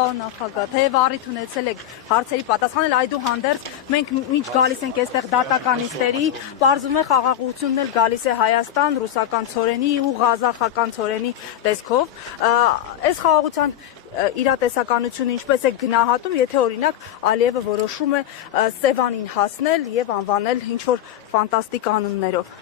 պարոն նախագահ, թեև առիթ ունեցել եք հարցերի պատասխանել, այդուհանդերձ մենք մինչ գալիս ենք այստեղ դատականիստերի, պարզվում է խաղաղությունն էլ գալիս է Հայաստան, ռուսական ցորենի ու ղազախական ցորենի տեսքով։ Այս խաղաղության իրատեսականությունը ինչպես է գնահատում, եթե օրինակ Ալիևը որոշում է Սևանին հասնել եւ անվանել ինչ-որ ֆանտաստիկ անուններով։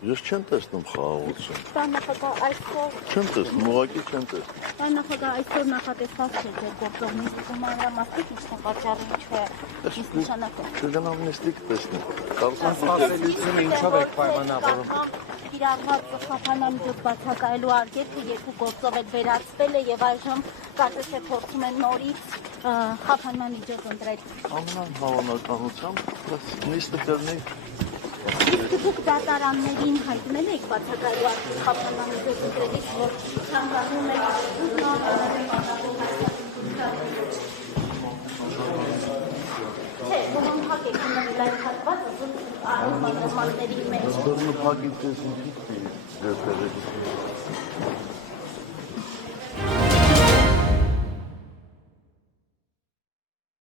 Ես չեմ տեսնում խաղաղություն։ Պարոն նախագահ, այսօր Չեմ տեսնում, ուղղակի չեմ տեսնում։ Պարոն նախագահ, այսօր նախատեսված չէ ձեր գործող նիստը մանրամասնիկ ինչ է պատճառը, ինչու է նշանակում։ Չգնամ նիստիկ տեսնեմ։ Կարծեմ Սպասելիությունը ինչով եք պայմանավորում։ Կիրառված խափանամիջոց բացակայելու արգելքը երկու գործով էլ վերացվել է եւ այժմ կարծես թե փորձում են նորից խափանամիջոց ընտրել։ ամենայն հավանականությամբ նիստը կլինի Դուք դատարաններին հայտնել եք բացակայելու խափանամիջոց ընտրելիս, որ ցանկանում եք Ոմանք եք նվիրել հատված, որ արմատների մեջ։ Դուրնը փակի տեսնի դեպքերը։